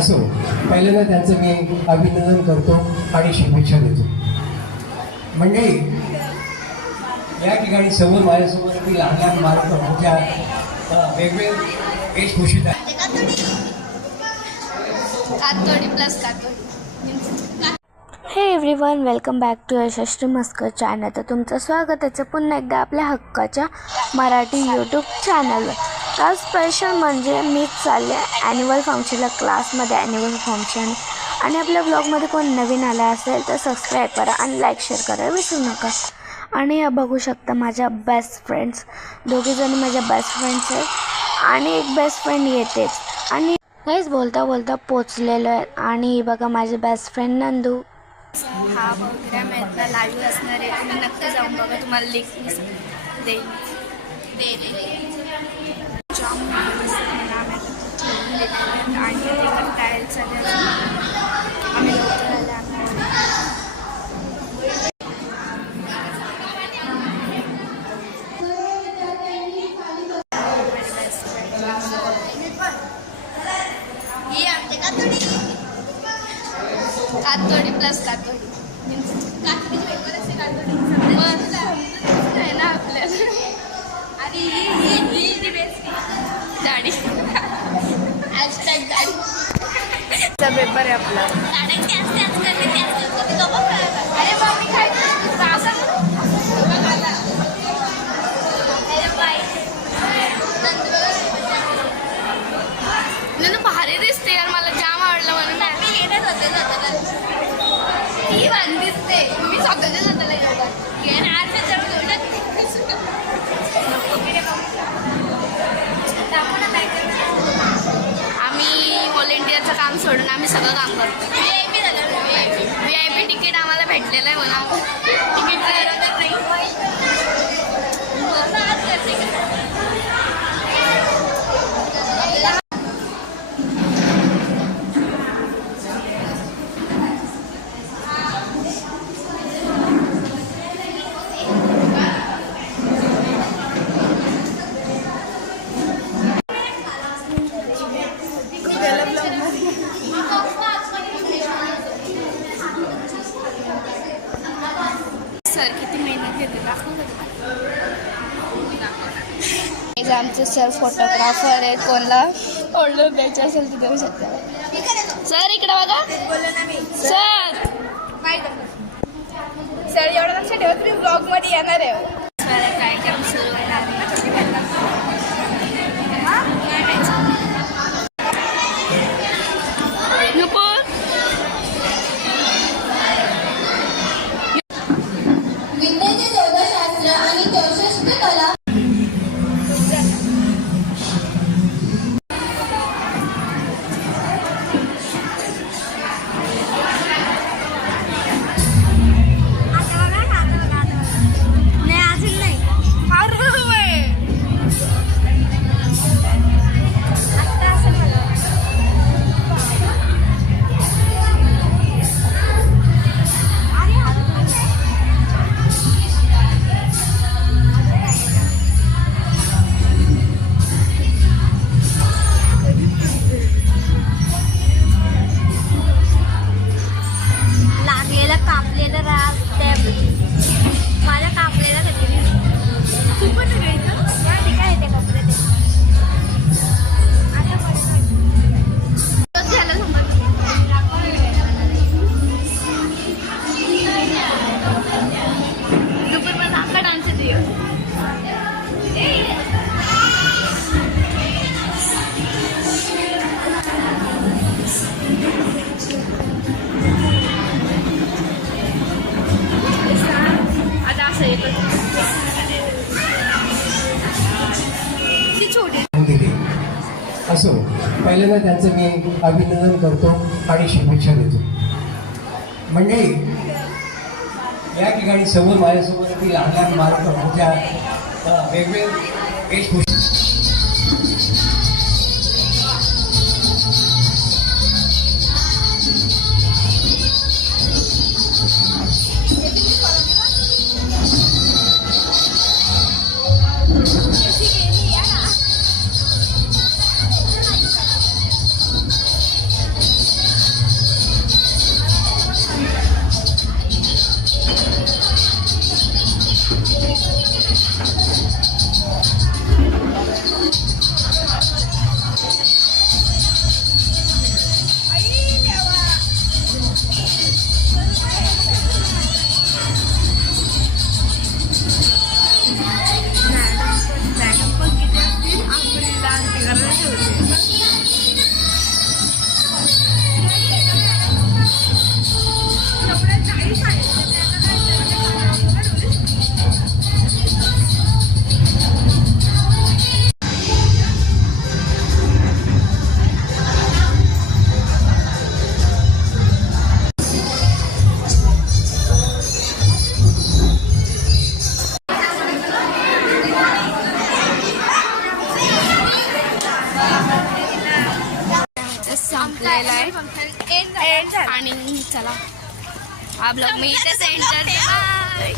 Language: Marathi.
असो, पहिल्यांदा त्यांचं मी अभिनंदन करतो आणि शुभेच्छा देतो. मंडळी, या ठिकाणी समोर माझ्यासमोर ती लहान लहान बालकं मोठ्या वेगवेगळ्या वेशभूषित आहेत. हे everyone, welcome back to Yashasvi Maskar channel. तर तुमचं स्वागत आहे पुन्हा एकदा आपल्या हक्काच्या मराठी यूट्यूब चॅनलवर. का स्पेशल म्हणजे मीच चालले ॲन्युअल फंक्शनला, क्लासमध्ये ॲन्युअल फंक्शन. आणि आपल्या ब्लॉगमध्ये कोण नवीन आला असेल तर सबस्क्राईब करा आणि लाईक शेअर करायला विसरू नका. आणि या बघू शकता माझ्या बेस्ट फ्रेंड्स, दोघीजणी माझ्या बेस्ट फ्रेंड्स आहेत आणि एक बेस्ट फ्रेंड येतेच. आणि काहीच बोलता बोलता पोचलेलो आहे. आणि बघा माझी बेस्ट फ्रेंड नंदू. हा प्रोग्राम आहेत ना, लाईव्ह असणार आहे. तुम्ही नक्की जाऊन बघा, तुम्हाला लिंक देईन. जाम आणि ते ट्रायल चालेल. आम्ही लवकर आले. कातोडी प्लस कातोडी आहे ना आपल्याला. आणि ही बेस्ट गाडी चा पेपर आहे आपला. अरे बाबी काय भारी दिसते यार, मला जाम आवडलं म्हणून मी येतच होते. ही भारी दिसते, मी स्वतःच्या स्वतःला येतात. आम्ही व्हॉलेंटिअरचं काम सोडून आम्ही सगळं काम करतो. VIP तिकीट आम्हाला भेटलेलं आहे म्हणा. तिकीट सर किती मेहनत घेते दाखवलं. आमचे सर फोटोग्राफर आहेत. कोणाला ऑर्डर द्यायची असेल तर देऊ शकता. सर इकडे बघा. सर सर एवढं लक्ष ठेवा, तुम्ही ब्लॉग मध्ये येणार आहे. कार्यक्रम सुरू आहे. असो, पहिल्यांदा त्यांचं मी अभिनंदन करतो आणि शुभेच्छा देतो. मंडळी, या ठिकाणी समोर माझ्यासमोर ती लहान लहान बालकं मोठ्या वेगवेगळ्या वेशभूषित. फंक्शन एंड आणि चला हा ब्लॉग मी इथेच एंड करते. बाय.